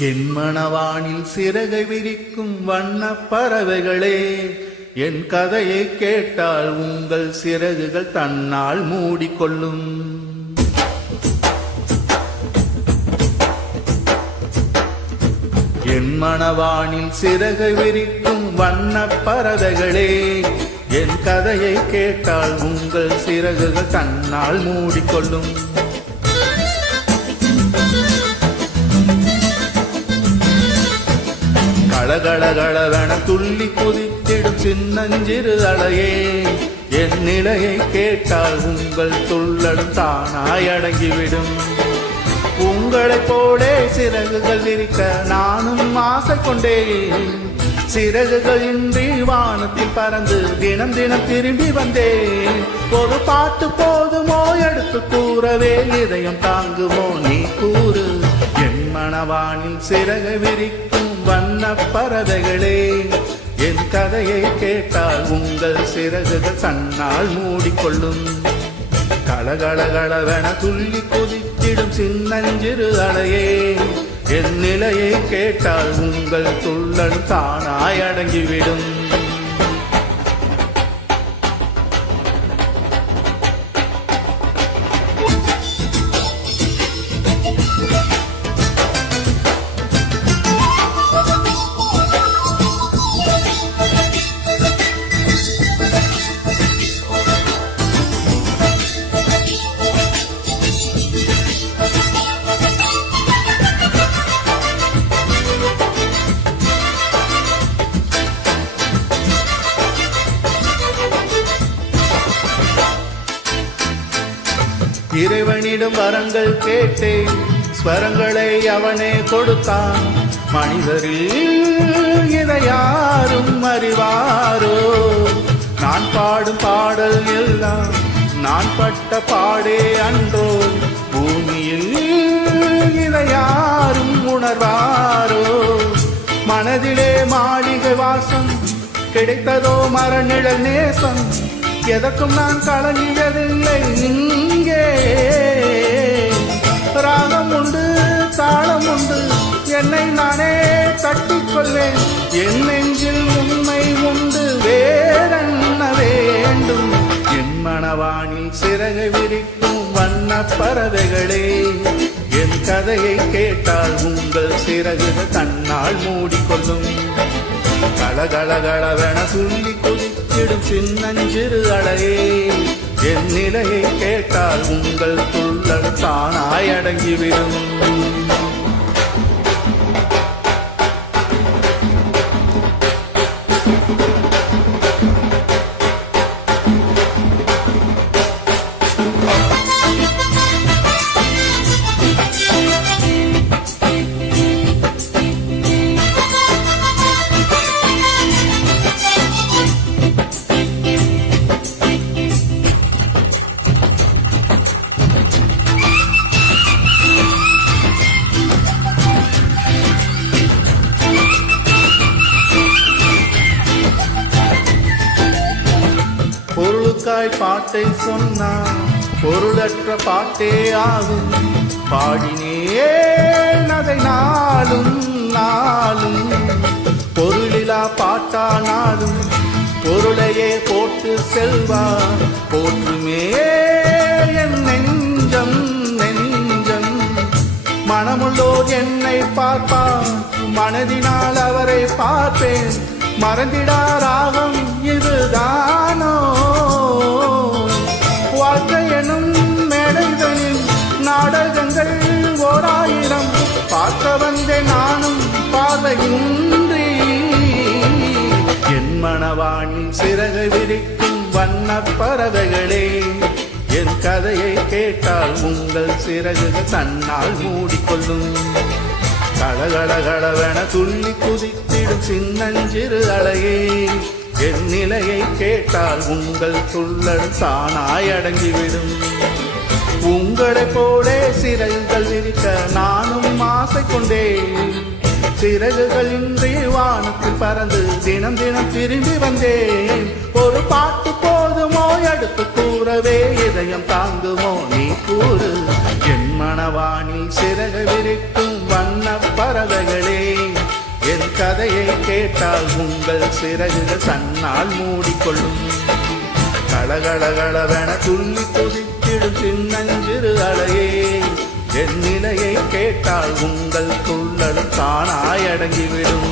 என் மனவானில் சிறகை விரிக்கும் வண்ணப் பறவைகளே, என் கதையை கேட்டால் உங்கள் சிறகுகள் தன்னால் மூடிக்கொள்ளும். என் மனவானில் சிறகை விரிக்கும் வண்ணப் பறவைகளே, என் கதையை கேட்டால் உங்கள் சிறகுகள் தன்னால் மூடிக்கொள்ளும். கலகலகலவென துள்ளி குதித்திடும் சின்னஞ்சிறு அலையே, என் நிலையை கேட்டால் உங்கள் துள்ளலும் தானாய் அடங்கிவிடும். உங்களைப் போலே சிறகுகள் விரிக்க நானும் ஆசை கொண்டேன். சிறகுகள் இன்றி வானத்தில் பறந்து தினம் தினம் திரும்பி வந்தேன். ஒரு பாட்டு போதுமோ எடுத்து கூறவே, இதயம் தாங்குமோ நீ கூறு. என் மனவானில் சிறகை விரிக்கும் வண்ணப் பறவைகளே, என் கதையை கேட்டால் உங்கள் சிறகுகள் தன்னால் மூடிக்கொள்ளும். கலகலகலவென துள்ளி குதித்திடும் சின்னஞ்சிறு அலையே, என் நிலையை கேட்டால் உங்கள் துள்ளல் தானாய் அடங்கிவிடும். இறைவனிடம் வரங்கள் கேட்டேன், ஸ்வரங்களை அவனே கொடுத்தான். மனிதரில் இதை யாரும் அறிவாரோ? நான் பாடும் பாடல் எல்லாம் நான் பட்ட பாடே அன்றோ? பூமியில் இதை யாரும் உணர்வாரோ? மனதிலே மாளிகை வாசம் கிடைத்ததோ மரநிழல் நேசம்? எதற்கும் நான் கலங்கியதில்லை இங்கே. ராகம் உண்டு, தாளம் உண்டு, என்னை நானே தட்டிக்கொள்வேன். என் நெஞ்சில் உண்மை உண்டு, வேறென்ன வேண்டும்? என் மனவானில் சிறகை விரிக்கும் வண்ணப் பறவைகளே, என் கதையை கேட்டால் உங்கள் சிறகுகள் தன்னால் மூடிக்கொள்ளும். கலகலகலவென துள்ளி குதித்திடும் சின்னஞ்சிறு அலையே, என் நிலையை கேட்டால் உங்கள் துள்ளல் தானாய் அடங்கிவிடும். பொருளுக்காய் பாட்டை சொன்னான், பொருளற்ற பாட்டே ஆகும். பாடினேன் அதை நாளும் நாளும், பொருளிலா பாட்டானாலும் பொருளையே போட்டு செல்வார். போற்றுமே என் நெஞ்சம் நெஞ்சம், மனமுள்ளோர் என்னை பார்ப்பார், மனதினால் அவரை பார்ப்பேன். மறந்திடா ராகம் இதுதானோ? வாழ்க்கை எனும் மேடைகளில் நாடகங்கள் ஓராயிரம் பார்க்க வந்தேன் நானும் பார்வையின்றி. என் மனவானில் சிறகை விரிக்கும் வண்ணப் பறவைகளே, என் கதையை கேட்டால் உங்கள் சிறகுகள் தன்னால் மூடிக்கொள்ளும். கலகலகலவென துள்ளி குதித்திடும் சின்னஞ்சிறு அலையே, என் நிலையை கேட்டால் உங்கள் துள்ளல் தானாய் அடங்கிவிடும். உங்களைப் போலே சிறகுகள் விரிக்க நானும் ஆசை கொண்டேன். சிறகுகள் இன்றி வானத்தில் பறந்து தினம் தினம் திரும்பி வந்தேன். ஒரு பாட்டு போதுமோ எடுத்து கூறவே இதயம் தாங்குமோ நீ கூறு என் மனவானில் சிறகு விரிக்கும் வண்ண பறவைகளே என் கதையை கேட்டால் உங்கள் சிறகுகள் தன்னால் மூடிக்கொள்ளும் கலகலகலவென துள்ளி குதித்திடும் சின்னஞ்சிறு அலையே என் நிலையை கேட்டால் உங்கள் துள்ளலும் தானாய் அடங்கிவிடும்